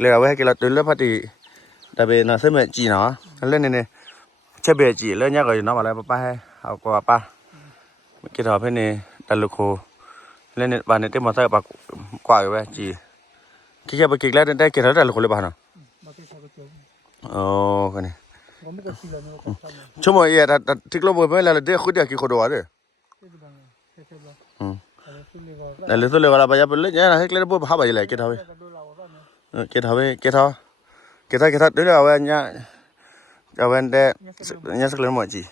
เลยเอาไว้ให้กินเราตื่นแล้วพอดีแต่เป็นน่ะเส้นเมื่อจีเนาะเล่นเนี่ยใช่เบจีเล่นยากกว่าอยู่เนาะมาแล้วป้าให้เอากว่าป้ากินเอาเพื่อนนี่ตันลูกโคเล่นเนี่ยบ้านเนี่ยเต็มมอเตอร์ปากกว่าอยู่เว้ยจีคิดแค่ไปกินแล้วได้กินเท่าไหร่ลูกโคเลยบ้านเนาะอ๋อกันนี่ชั่วโมงเอียดที่เราบอกไม่แล้วเดี๋ยวคุยเดี๋ยวกินคนเดียวเด้อแต่เรื่องตัวเล็กเราไปยับเลยเนี่ยนะให้เล่นพวกบ้าไปเลยกินเท่าไหร่กินเท่าไหร่กินเท่าเดี๋ยวเอาไว้เนี่ยเอาไว้เดี๋ยวเนี่ยสักเรื่องหมดจี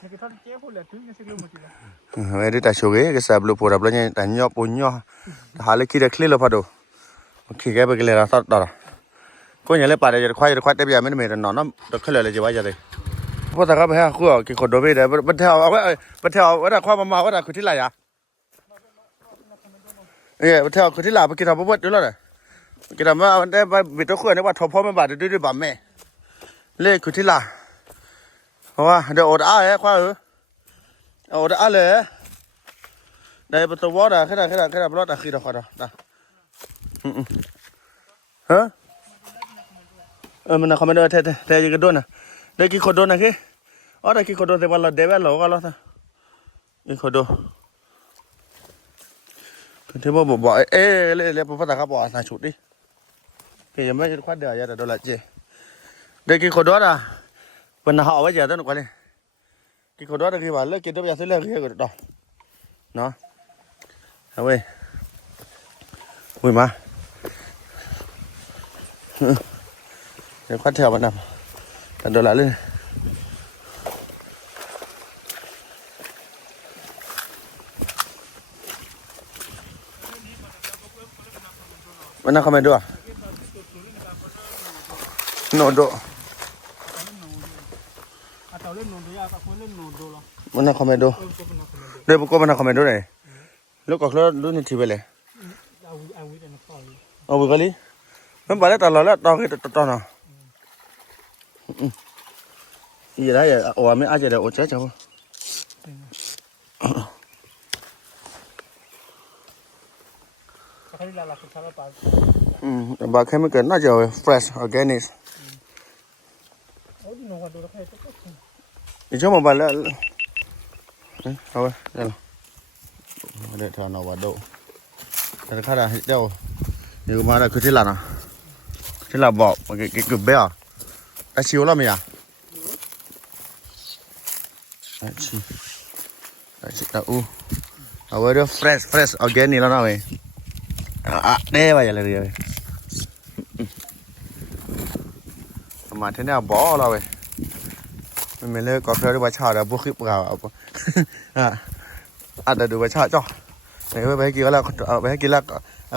เว้ยเดี๋ยวแต่ช่วงcái sạp lụp bộtแล้วเนี่ยแต่ย่อปุ่นย่อหาเลยคิดได้คลิปแล้วพอดูคิดแค่ไปกินเลยนะสัตว์ต่อก็อย่างเล่นปลาเดี๋ยวควายได้ไปยังไม่ได้เม็ดนอนน้ำตะขึ้นเลยจะว่าจะเลยพอตะครับไปฮะคู่กินคนโดไม่ได้บันเทาเอาไว้บันเทาว่าแต่ความมาว่าแต่คือที่ไรอ่ะบันเทาคือที่หลับไปกินทำปุ๊บเดี๋ยวเลยกินทำว่าได้ไปบิดตัวขวดนี่ว่าทบพ่อแม่บาดด้วยบาดแม่เล่คือที่หลับเพราะว่าเดี๋ยวอดอ้าควายอดอ้าเลยได้ประตูวอดแค่ไหนรอดคือเดี๋ยวขอเดี๋ยวฮะมันน่ะคอมเมนต์เทยังกระโดดนะได้กี่คนโดนนะคืออ๋อได้กี่คนโดนแต่ว่าเราเดวิดเราก็เราท่ากี่คนโดนที่ว่าบอกเลยพอตาครับบอกใส่ชุดดิเกี่ยยังไม่คว้าเดือดอย่าแต่โดนละเจได้กี่คนโดนอ่ะเป็นห่อไว้เจอตั้งแต่ก่อนเลยกี่คนโดนได้กี่วันเลิกกินตัวอยาซื้อเลิกกี่คนโดนเนาะเอาไว้วิ่งมาเดี๋ยวคว้าแถวมันนำแต่โดนละเลยมันน่าคอมเมนต์ด้วยโนโดมันน่าคอมเมนต์ด้วยเดี๋ยวพวกมันน่าคอมเมนต์ด้วยเลยลูกก็แล้วดูนี่ทีไปเลยเอาไปกันเลยมันไปแล้วตลอดแล้วตอนที่ตอนน่ะอีอะไรอ่ะโอ้ไม่อาจจะเดี๋ยวโอ้เจ๊จ้าวบางแค่ไม่เกินน่าจะ fresh organic อีกชั่วโมงไปแล้วเอาไปเดี๋ยวทานเอาวัดดูแต่ถ้าได้เดี๋ยวมาได้คือที่หลังอ่ะที่หลังบอกcáiกึ่งเบี้ยได้ชิวแล้วมั้ยอ่ะได้ชิเอาไว้เดี๋ยว fresh organic แล้วนะเว้ยได้ไปอะไรเดี๋ยวมาที่นี่บ่อเราเว้ยไม่เลิกก็เพื่อดูว่าชาแล้วพวกคลิปเราอาจจะดูว่าชาจ้ะไหนไปให้กินแล้วเอาไปให้กินแล้ว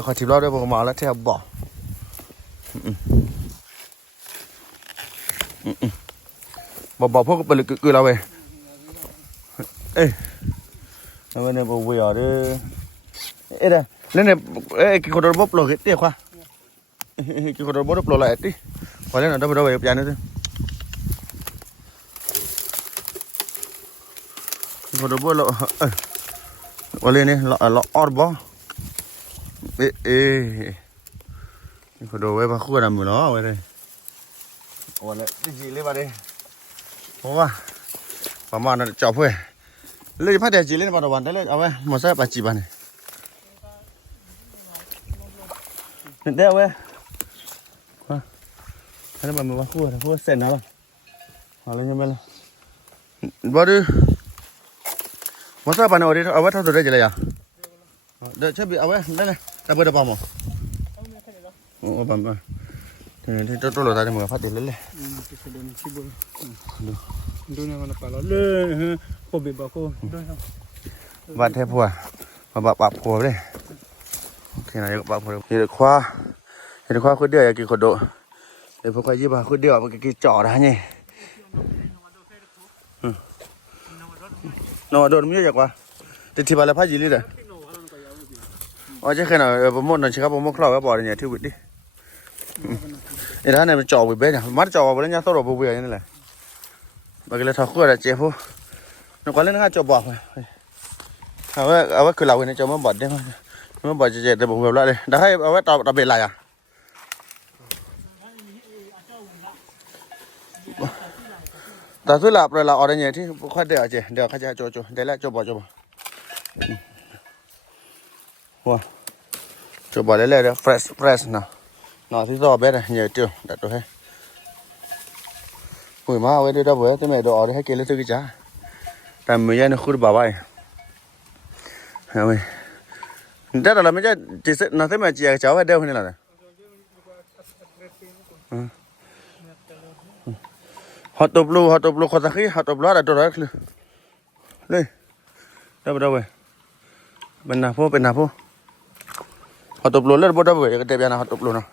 ขอทิปเราด้วยพวกมาแล้วเที่ยวบ่อบ่พวกเป็นคือเราเว้ยแล้วเนี่ยบ่เวี่ยดิเด้แล้วเนี่ยกินคนโดนบ๊อบโลกิเตี้ยควะกินคนโดนบ๊อบโลอะไรติพอแล้วนะเราไปยันนี่คนดูบ่เราวันนี้นี่เราออดบ่คนดูไว้มาคู่กันมือเนาะไว้เลยวันนี้ดีเลยมาดิเพราะว่าประมาณนั้นจับเพื่อเลยพัดเดี๋ยวจีเล่นมาตะวันได้เลยเอาไว้หมดใส่ปลาจีบันนี่เดี๋ยวเว้ยให้มันมาคู่กันคู่เส้นนะบ้างอะไรยังไงล่ะบ่ดูมาซาปานเอาดิเอาไว้เท่าตัวได้จะเลยอ่ะเดี๋ยวเชื่อบีเอาไว้ได้เลยแต่เบอร์เดปามอ่ะโอ้ปามไปที่ตัวหลุดได้เหมือนพัดติดเลยดูเนี่ยมันปลาเลยโคบิบะโคบ้านเทพพัวมาบะปะพัวเลยโอเคนะบะพัวเห็ดคว้าคุดเดียวอยากกินขดโดเดี๋ยวพวกใครยี่บ้าคุดเดียวมันกินจ่อได้ไงนอนโดนไม่เยอะกว่าติดที่บ้านละพัดจีรีเลยอ๋อใช่แค่ไหนผมมดหน่อยใช่ครับผมมดคล้องก็บอกอย่างเงี้ยที่วิดดิไอ้ท่านเนี่ยมันจ่อวิดเบ้เนี่ยมันจ่อไปแล้วเนี่ยต้องรอบุบอย่างนี้แหละบางทีเราทอดขั้วแต่เจี๊ยบนึกว่าเล่นข้าจ่อบอกเลยเอาไว้คือเราเนี่ยจ่อมาบดได้ไหมมาบดเจี๊ยบแต่บุบแบบไรเลยได้ให้เอาไว้ต่อเบ็ดอะไรอ่ะ แต่สุดหลับเลยเราเอาได้เนี่ยที่ค่อยเดี๋ยวเดี๋ยวเขาจะโจเดี๋ยวแรกโจบ่ว้าโจบ่เรื่อยๆfresh นะนอนที่ต่อเบ็ดเนี่ยเจียวดัดตัวให้ปุ๋ยมาไว้ด้วยดับเบิ้ลที่แม่ดูเอาได้ให้กินแล้วซื้อกี่จ้าแต่เมื่อยันคุดบ่าวไว้เอาไว้แต่เราไม่ใช่จีสน่าที่แม่จีเจ้าไว้เดียวนี่แหละฮอตบลูคนสักทีฮอตบลูอะไรตัวนั้นเลยดับเว้ยเป็นนาผู้ฮอตบลูเล่นบ่ดับเว้ยก็เดี๋ยวนะฮอตบลูนะ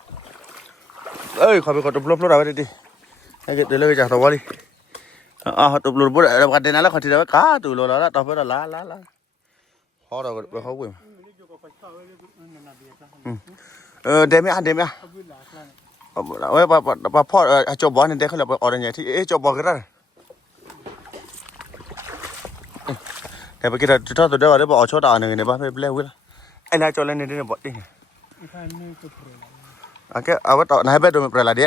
เอ้ยขอไปฮอตบลูเราไว้ดิให้เดี๋ยวเลยจากตัววะดิฮอตบลูบ่ได้แล้วกันเดี๋ยวนั้นแล้วคนที่เดี๋ยวก้าตัวเราแล้วต่อไปเราล้าพอเราไปเขาวิ่งเดี๋ยวไม่เอ้ยพ่อจบบอลเนี่ยเด็กเขาเลยไปออเดอร์เนี่ยที่จบบอลกันแล้วแต่ไปกินจุดตัวเดียวได้บอกเอาโชว์ตาหนึ่งเนี่ยบ้าไปเล่นวิ่งไอ้นายจอเล่นเนี่ยบอลดิโอเคเอาไว้ต่อนายเบ็ดดูมันเปล่าดิ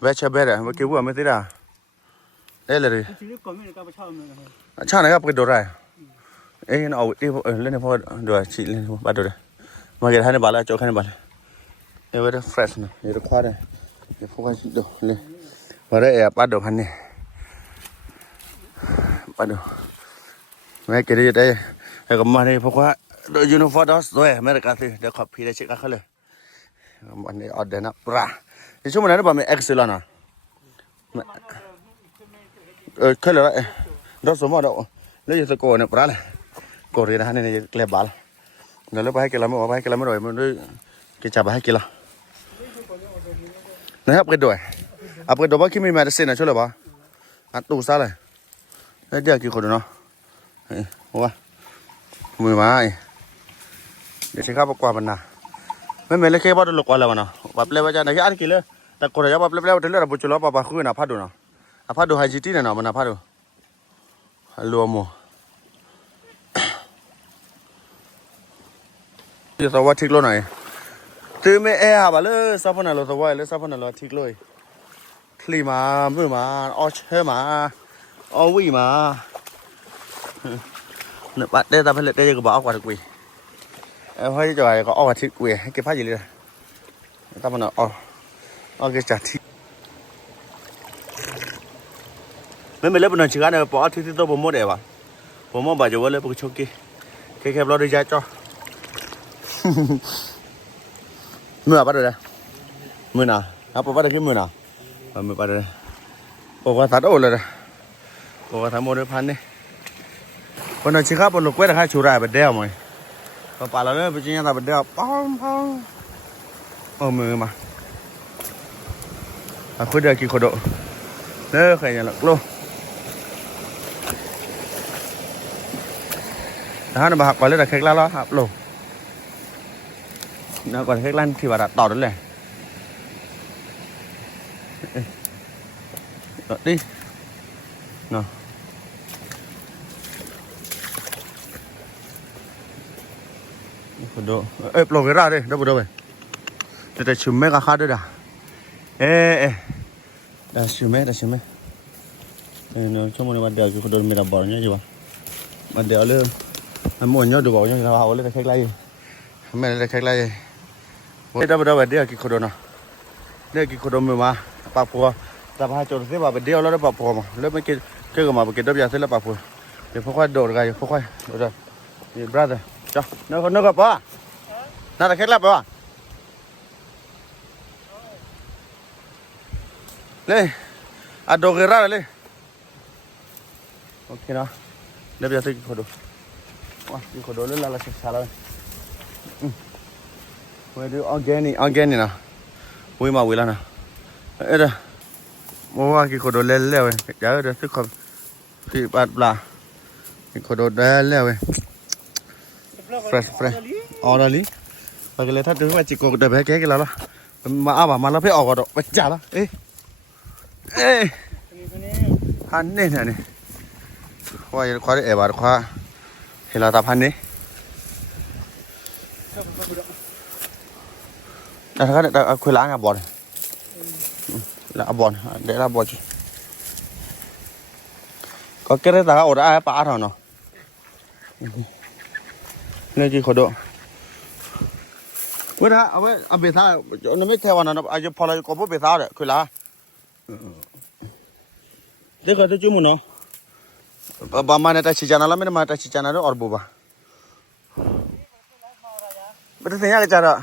เบ็ดเชื่อเบ็ดอะเมื่อกี้วัวไม่ติดอ่ะได้เลยช่างนะครับไปดูอะไรเอาที่เล่นให้พ่อดูชีเล่นบ้าดูเลยมาเกิดให้ในบ้านแล้วโจให้ในบ้านเดี๋ยวเฟรชนะเดี๋ยวคว้าเลยเดี๋ยวพวกเขาดูเลยมาได้บ้านดูคันนี้บ้านดูไม่เกิดได้ไอ้ก็มาเนี่ยพวกเขาดูยูนิฟอร์มด้วยอเมริกาสิเดี๋ยวขอพี่ได้เช็คกันเขาเลยวันนี้ออเดอร์นะปลาที่ช่วงนั้นบ้านมีเอ็กซ์แล้วนะขึ้นเลยรถสมมติแล้วอยู่สกอร์เนี่ยปลาเลยกอรีนะฮะเนี่ยเกลียบบาลเดี๋ยวเราไปให้กินแล้วไม่ให้กินแล้วไม่หน่อยมันด้วยกินจับไปให้กินละนะครับกันด้วยกันด้วยว่าคิดมีมาได้เส้นนะช่วยหรือเปล่าตู้ซ่าเลยเดี๋ยวกี่คนเนาะว่ามือไม้เดี๋ยวใช้ข้าวประกอบมันนะไม่เหมือนเลยแค่ว่าโดนหลอกอะไรวะเนาะแบบเล็บว่าจะไหนแค่อันกี่เลยแต่คนจะแบบเล็บๆเดี๋ยวเราบุจุลปะคุยนะพัดดูเนาะพัดดูไฮจีตี้เนาะมันนะพัดดูรัวมัวเดี๋ยวสวัสดิ์ทิกโลหน่อยตื่นไม่บาเลยซับพนันเราสวัสดิ์เลยซับพนันเราทิกเลยคลีมามือมาออเชมาอวีมาเนี่ยบัดเดี๋ยวตาเพลิดเดี๋ยวก็บอกออกว่าทุกวีให้จ่อยก็ออกว่าทิกวีให้เก็บผ้าอยู่เลยตาพนันออกเก็บจัดทิไม่เป็นเรื่องเป็นชื่อเนี่ยปอที่ตัวผมโม่เดี๋ยววะผมโม่บาดอยู่ว่าเลยพวกโชกี้แค่เราได้ใจจ่อเมื่อปัดเลยมื่อน่ะครับปัดได้ขึ้นมื่อน่ะมื่อปัดเลยบอกว่าตัดโอ้เลยบอกว่าทำโมเดลพันนี่คนนั้นชิคาปนลูกเวทให้ชูรายเป็นเดียวมั้ยพอป่าเราเนี่ยเป็นจริงๆแต่เป็นเดียวป้องมือมาคุยเดียวกี่คนโดเนี่ยใครเนี่ยหลักโลถ้าเราหักไปเลยแต่แค่ละหักโลnó còn khách lăn thì bà đã tỏ đến này đi nào độ lột cái ra đi đâu đâu vậy để chùm mấy cái khác đấy đã đã chùm mấy nó trong một bàn đèo cái đồ mình làm bỏ nhá chị bà bàn đèo lên nó muốn nhớ được bỏ nhá nó hào lên khách lay mẹ lên khách lay đâu vậy đây cái đồ nào đây cái đồ mềm mà bà phù tập hai chỗ thế bà bên đeo nó bà phù mà lớp mấy cái mà cái đắp giá thế là bà phù để phô khoai đồ gai phô khoai đồ rồi thì brother cho nó gặp bà nó là khách lắp bà lên đồ cái ra lên ok nó đắp giá thế cái đồ lên là sạch sẽ rồi we do again nè we mà we là nè ấy đó mua cái cổ đồ lên leo này giá được thức không thì bạt là cái cổ đồ lên leo này fresh ở đây và cái lấy thắt đứng mà chỉ cổ đẹp cái là mà mà nó phải ở đó bạch chả đó ê hắn này này khoa để bảo khoa thì là tập hắn đấy đãคุยล้างกับบอล là bòn để là bòn có cái đấy ta ở đây phá thôi nó nên chỉ khổ độ bữa đó ở bên sao nó mới theo nó ai cho là có bữa bên sao đấy cứ là thế cái thứ chung nó bà mà này ta chỉ chana là mấy mà ta chỉ chana đó ở bùa bây giờ thế nhá cái chả đó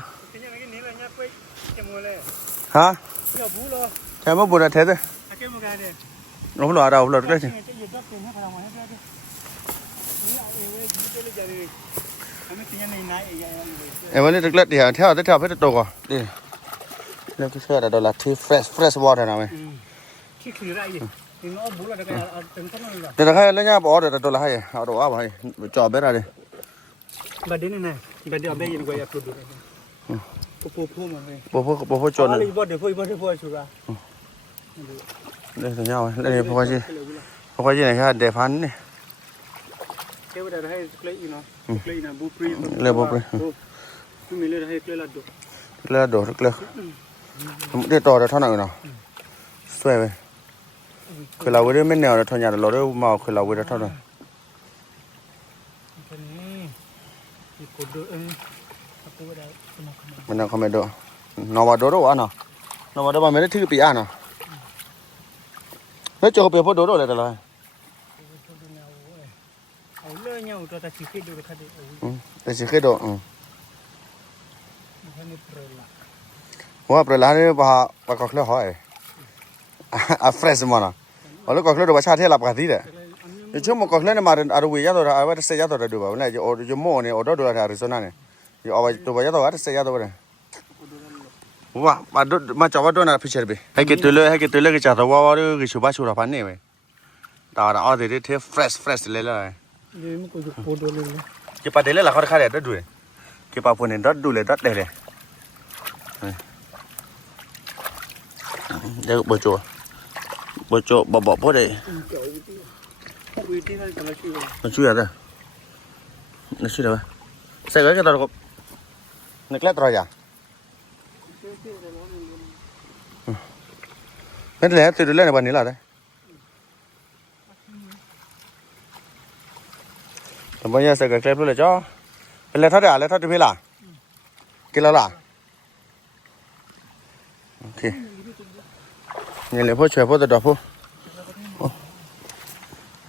hả thế mà bùa là thế thôi nó không lo đâu lo được chứ em vẫn được lết thì theo phải được đồ à đi lên cái xe đó là thứ fresh water nào mày để là hay lấy nhá bỏ để đồ là hay ở đồ áo hay cho bé ra đi bà đến này bà đi ở bên này quay upload được bố cho này bố để phơi xuống ra đây là nhau đây phô gì này ha để phán này cái bây giờ hay lấy nó bố pri lấy bố pri mình lấy hay lấy đồ được lấy để to để thon nào nào xoay vềคือเราไม่ได้ไม่แนวแต่ทอนยาเราได้มาคือเราไม่ได้เท่าไหร่มันนั่งคอมเมนต์ด้วยนวาโดโร่อะเนาะนวาโดมันไม่ได้ถือปีอ่ะเนาะแล้วจะเอาไปพูดโดโร่เลยแต่ละเอาเลื่อยเงาตัวตาชีฟิดดูกระทัดแต่ชีฟิดดูว่าเปล่าเนี่ยปะก็เคลื่อนหอยอ่ะเฟรชมันอ่ะแล้วก็เคลื่อนดูว่าชาติที่หลับกันที่เด้อช่วงมันก็เคลื่อนมาเรื่องอารมณ์ยาตัวอะไรว่าเสียยาตัวอะไรดูบ้างเนี่ยจะโม่เนี่ยอดดูอะไรอาริโซนาเนี่ยเอาไปตัวยาตัวอะไรเสียยาตัวอะไรว้ามาจับว่าตัวนั้นพิเศษไปให้กินตัวเลยก็จะตัวว่าก็ชูบ้าชูราพันนี่ไปแต่ว่าเอาแต่ที่เฟรชเลยเลยมันก็จะโคตรเลยกี่ปาเดลล่ะเขาขายได้ด้วยกี่ปาพูนได้ดูเลยได้เลยเดี๋ยวบ่โจบ่พอได้มันช่วยอะไรมันช่วยอะไรใส่ไว้ก็ตลอดนึกแล้วตลอดอย่างนั่นแหละตื่นเล่นในวันนี้ล่ะได้แต่บางอย่างใส่กระเทียมเลยจ้าเป็นอะไรเท่าเดิมอะไรเท่าเดิมพี่ล่ะกินแล้วล่ะโอเคนี่เลยพ่อช่วยพ่อตัดดอกพ่อ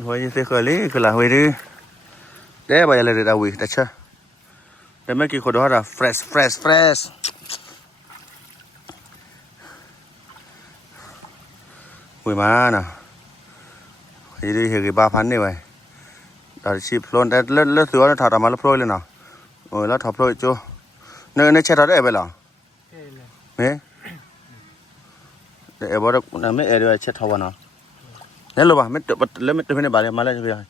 ไว้ยังเสียเคยเลยคือละไว้ดิเดี๋ยวไปอะไรเดี๋ยววิ่งแต่เชื่อเดี๋ยวไม่กี่คนดูฮะนะ fresh วิ่งมาน่ะไอ้ดิเหี้ยบ้าพันนี่ไว้ตอนชีพล้นแต่เลือดถือว่าถอดออกมาแล้วพลอยเลยเนาะโอ้ยแล้วถอดพลอยจูเนื้อเช็ดเราได้ไปหรอเนี่ยเดี๋ยวบอกว่าไม่เอเดียเช็ดทว่าเนาะนี่รู้ป่ะไม่ตัวเล่นไม่ตัวไม่ได้บาดเลยมาเลยใช่ไหม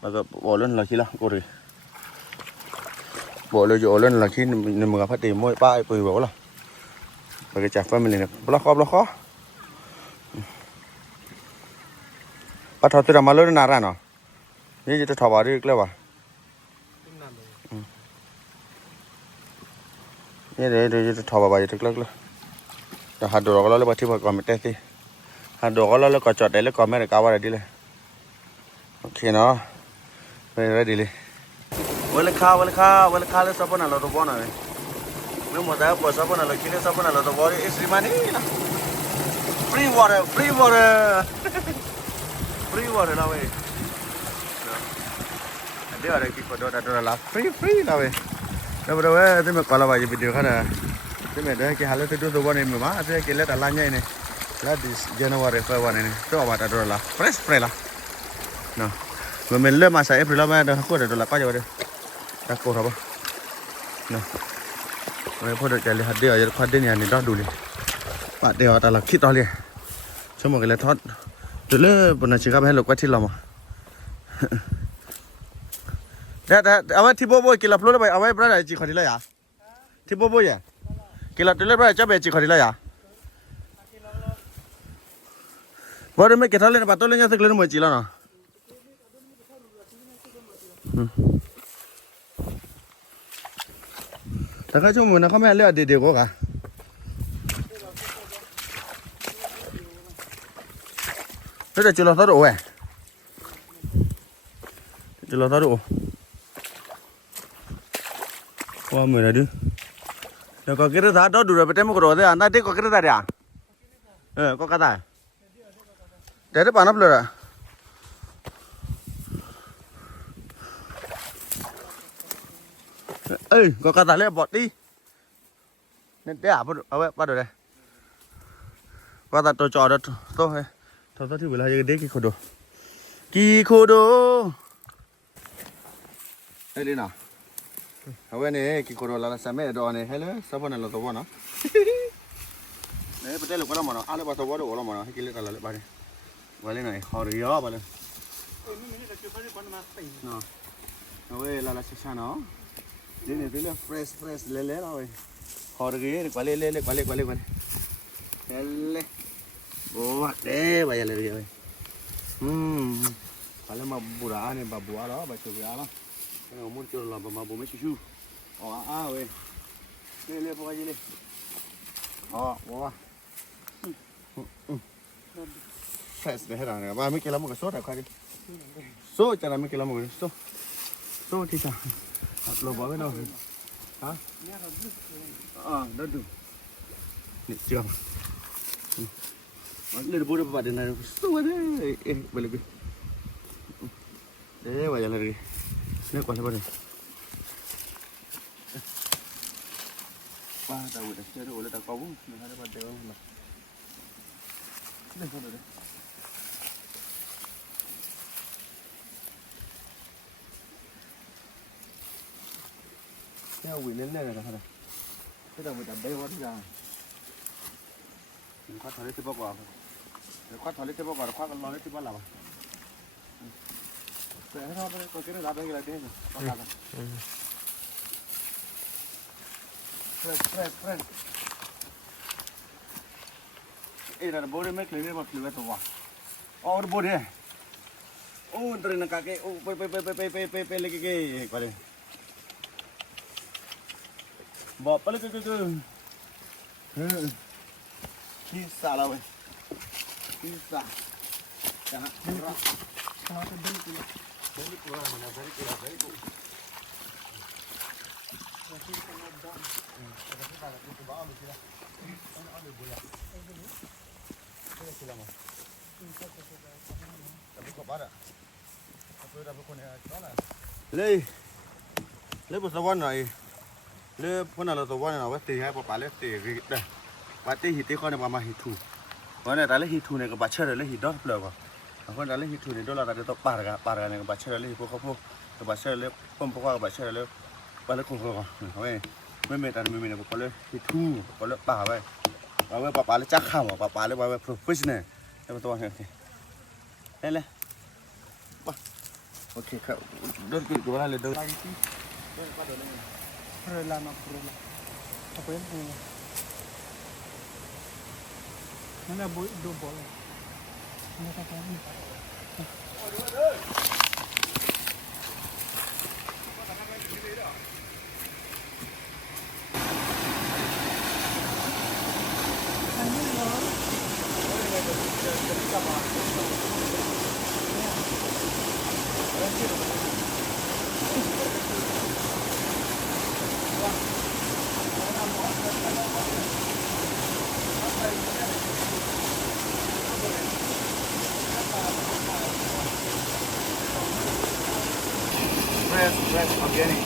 แล้วก็บอกเล่นหลักขี้ละกูรีบอกเลยจะเล่นหลักขี้ในเมืองพัทยามวยป้ายปืนบอกว่าไปกระจายไฟมันเลยเนี่ยบล็อกคอปะทอดตัวมาเล่นนานเนาะนี่จะถอดบาดอีกแล้ววะนี่เดี๋ยวจะถอดบาดอีกแล้วแต่หาดูก็แล้วบางทีมันก็ไม่ได้สิหาดูก็แล้วก็จอดได้แล้วก็ไม่ได้ก้าวอะไรดีเลยโอเคเนาะไปได้ดีเลยวันละข้าวเลยซับปนอะไรตัวบ้านอะไรไม่หมดแล้วพอซับปนอะไรกินซับปนอะไรตัวบ้านอิสริมานี่นะ free water แล้วเว้ยเดี๋ยวอะไรกินก็โดนตัวละ free แล้วเว้ยแล้วเดี๋ยวที่มันก็ละไปวิดีโอขนาดที่มันได้กี่ฮัลโหลที่ดูตัวบ้านนี่มั้งที่กี่เล็ดอะไรเนี่ยแล้วดิJanuary Februaryนี่ตัวมาตัวละ fresh ละเนาะมันเริ่มมาใส่ April แล้วแม่เดี๋ยวเขาเดี๋ยวตัวละก็จะไปเดี๋ยวตะโกนเขาปะเนาะไม่พอเดี๋ยวจะเลยเดี๋ยวจะพัดเดี๋ยวนี่ต้องดูเลยปะเดี๋ยวแต่ละคิดต่อเลยชั่วโมงกันเลยทอดเดี๋ยวเลยบนนั้นชิคกี้พายให้ลูกไว้ที่เรามาเดี๋ยวเอาไว้ที่โบ๊ะกินหลับรู้แล้วไปเอาไว้ปลาไหลจีขอดีเลยอ่ะที่โบ๊ะเนี่ยกินหลับเดี๋ยวเลยปลาไหลจะไปจีขอดีเลยอ่ะว่าเดี๋ยวไม่เกิดอะไรนะปะตัวเล่นยังสักเล่นมวยจีแล้วเนาะแต่ก็ช่วงมือนะเขาไม่เลือกเดี๋ยวก็กะ thế là chưa lo thoát độ à chưa lo thoát độ qua mười là đi rồi có cái đó đó đủ rồi bên một đồ thế anh ta thích có cái đó à có cái gì để nó bán nắp rồi à ơi có cái gì lấy bọt đi nên thế à bắt đầu đây qua ta tôi cho đó tôi thôi thì vừa là cái đấy cái khô đồ đây đi nào હવે ને કે કોરો લાલા સામે ડોને હેલે સબને લો તો બોનો ને પટેલ કોલા મનો આલે પાસો બોડો ઓલો મનો હિલે કાલે બારે વાલે નઈ ખોરિયો બાલે no હવે લાલા સસાનો ને પેલે ફ્રેશ લે હવે ખોરિયો કોલે લે કોલે હેલે ઓ દે vaya le હવે કાલે માં બુરા ને બાબુઆ બાચો ગયા cái muốn cho làm mà bố mấy chú ơi lên bố gì lên bố fresh đấy là ba mấy kg một cái sốt này khoai đi sốt cho là mấy kg một cái sốt thì sao lột bỏ bên đâu hả đó được chưa lên bố được bạn này sốt đấy bây giờ đấy bây giờ là này quả này ba tàu được chơi đồ là tàu câu mình hay là bắt đầu mà đây không được đấy theo quỷ lên này là sao đây cái đầu mình đặt đây quá ra mình khoát thỏi lấy tiếp bao quả khoát thỏi lấy tiếp bao quả khoát con lo lấy tiếp bao nào Thế thôi, có cái này đạp đây là thế rồi. Có đạp rồi. Fresh. Ê là bố đi mấy cái này mà lưỡi to quá. Ô bố đi. Ô trời nó cả cái ô pe lấy cái qua đây. Bỏ pa lấy cái. Pizza là vậy. Pizza. Dạ. Very good. Lấy một số này lấy con nào là số này nó tì hay bỏ lấy tì đây bà tì hít tì con này bà mà hít thù con này ta lấy hít thù này cái bà chơi lấy hít đốt lửa vào con đã lấy hít thù này đó là ta parga này bà chơi lấy hít khô cái bà chơi lấy pom qua bà chơi lấy bà lấy khô thôi mấy ta mấy này bà lấy hít thù bà lấy bà vậy bà lấy chắc khăm bà lấy bà professional cái tôi này đây ok đơn vị của bạn là đâu rồi làm apa ya mana boy do bol mana tak tahu fresh organic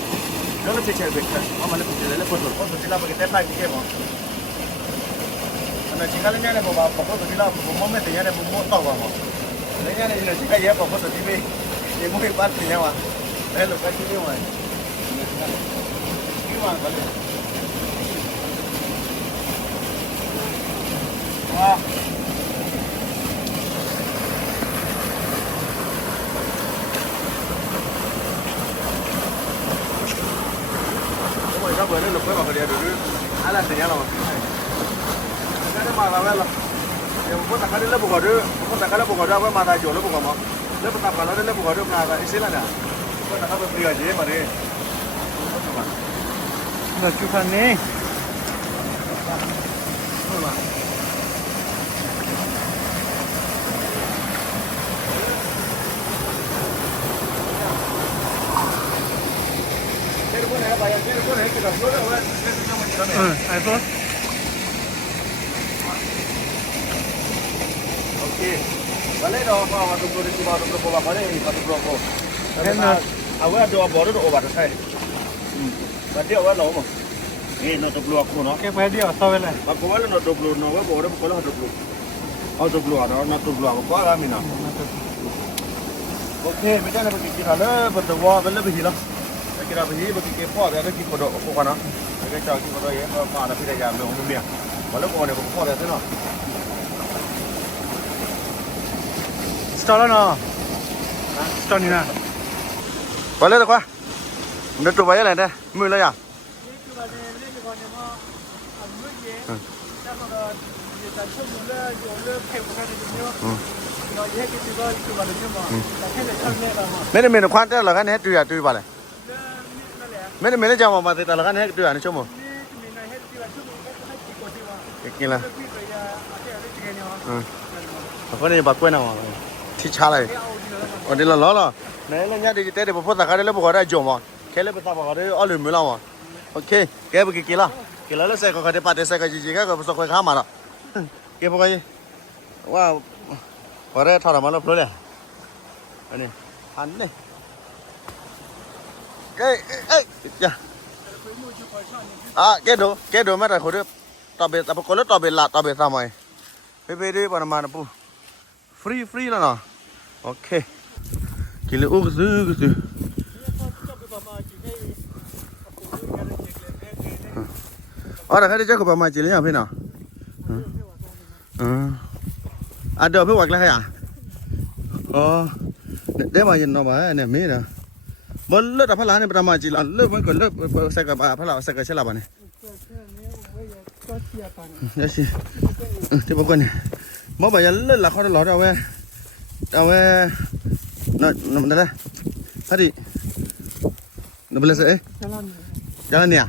nó phải chơi việc này mà nó phải chơi lấy con chỉ là cái tép này thì cái mà nó chỉ cái này là bảo con chỉ là một mấy tiền này một tàu mà lấy này là chỉ cái gì bảo con chỉ đi thì mỗi bán thì nhau à đây là cái gì mà cái mà cái nó vừa đến lục cái vào cái địa được ai là gì nhá rồi cái nó mà là vậy là nếu có tất cả đến lớp bồi được có tất cả lớp bồi được với mà đại chủ lớp bồi mà lớp tập cả nó đến lớp bồi được là cái là nè có tất cả bên kia gì mà đi là chú phan nè ไอ้ต้น โอเควันนี้เราพอมาดูดูที่บ้านดูพอมาเนี่ยมาดูดูพอเอาไว้ดูบอลดูโอบัตใช่วันเดียวว่าเราหมดนี่เราดูบลูกูเนาะ แค่ไปเดียวต่อไปเลย มากูว่าเราดูบลูเนาะว่าบอลเราดูบลูเอาดูบลูเนาะเราดูบลูก็ว่ามีเนาะโอเคไม่ใช่เราไปกินอะไรประตูว่าเป็นเรื่องไปทีละไปกินอะไรไปทีไปกินพ่อแต่ก็กินกระโดดพวกกันเนาะไปกินเจ้ากินกระโดดเยอะมาแล้วพี่ได้ยามเรื่องของเมียวันแล้วก่อนเนี่ยผมพ่อแต่เนาะ สตอร์แล้วเนาะสตอร์นี่นะ ไปเลยดีกว่าเดี๋ยวตัวไปยังไงได้มือเลยอ่ะ นี่คือว่าเนี่ยนี่คือว่าเนี่ยว่าอันมืดเย็นแล้วก็อยู่แต่ช่วงนี้อยู่เรื่องเข้มข้นในนี้เราแยกกันที่ว่าคือว่าเนี่ยว่าแต่แค่ในช่วงนี้เราว่า ไม่ได้มีความเท่าไหร่กันเนี่ยตัวตัวไปเลย นั่นแหละ ไม่ได้มีอะไรจะมาแต่ละกันเนี่ยตัวนี่ชั่วโมง นี่มีในให้ที่ว่าช่วงนี้ก็ให้กี่คนที่ว่า กินละ พี่ไปยาอะไรอะไรที่เนี่ยว่า คนนี้บักกล้วยน่ะที่ชาเลยวันนี้เราล้อละเนี่ยเราเนี่ยดิจิตอลเดี๋ยวพอสักการ์ดแล้วบอกว่าได้จมอ่ะแค่เล่นไปสักการ์ดอ๋อลืมไม่แล้วอ่ะโอเคแกไปกินละกินแล้วใส่ก็เขาได้ปาเตใส่ก็จีก็ประสบความข้ามมาละแกบอกว่าว่าว่าได้ทอดมาแล้วพลุเลยอันนี้หันนี่เอ้ยเอ้ยจ้ะแกดูไม่ได้คนเดียวต่อเบ็ดแต่พอคนละต่อเบ็ดละต่อเบ็ดทำไมไปดิปนมานะปุ๊ฟรีแล้วเนาะโอเคกินเลยโอ้ก็ซื้ออ๋อแต่ใครได้เจอกับประมาณจีนยังพี่เนาะเดี๋ยวพี่วักแล้วใครอ่ะอ๋อเดี๋ยวมาเย็นเนาะบ่เนี่ยมีเนาะบนเลือดพลาเนี่ยประมาณจีนเลือดมันก็เลือดใส่กับพลาใส่กับเชลาบ้านเนี่ยเดี๋ยวสิที่บอกกันเนี่ยบ่บ่ยันเลือดหลักเขาได้หลอดเอาไว้นั่นแหละพอดีนั่นเป็นอะไรjalan ni ah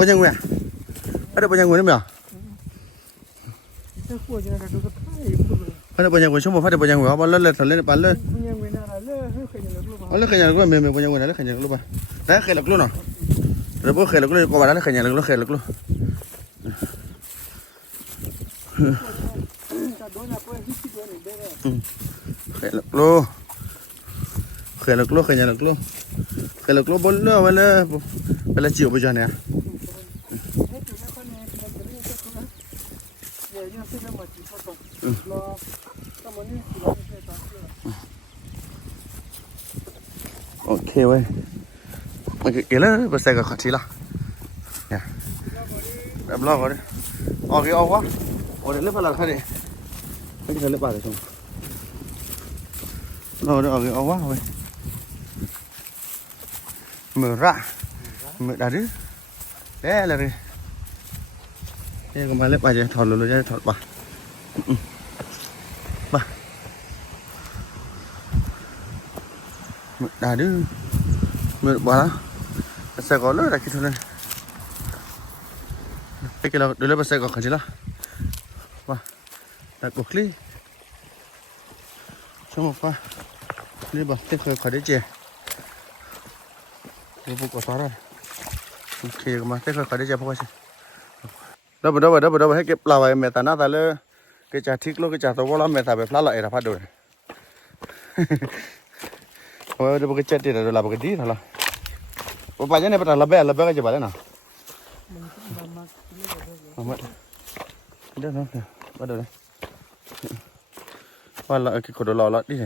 banyak gue ada banyak gue ni mah ada banyak gue cuma ada banyak gue apa le thalen pa le le khanya gue me banyak gue le khanya lu ba dah khaya lu no le bo khaya lu ko ba le khanya lu khaya lu khaya lu cái lực nó bốn nữa vậy là chiều bây giờ nè ok vậy cái đó bớt xe cả khó chí là nè đẹp lo rồi cái ô quá để lớp là khai đi cái lớp bà để xong lo được cái ô quá rồi mở ra mở đá đứa đấy là gì đây có mấy lớp bài gì thọt lùi ra thọt bà mở đá đứa mở bà đó sẽ có lớp là cái thôi này cái là đôi lớp sẽ có cái gì đó bà đặt buộc ly cho một pha ly bà tiếp theo khỏi đấy chè buku kotor. Oke, kemarin kalau ada siapa sih? Dah, hek pelawai metana tale kecatik lo kecato bola meta be pelala era padu. Oh, udah pakai cat dia dah lah pakai di lah. Bapaknya ni pernah lebih aja balik nah. Amat. Dah, pada dah. Wala ke kodola lah ni.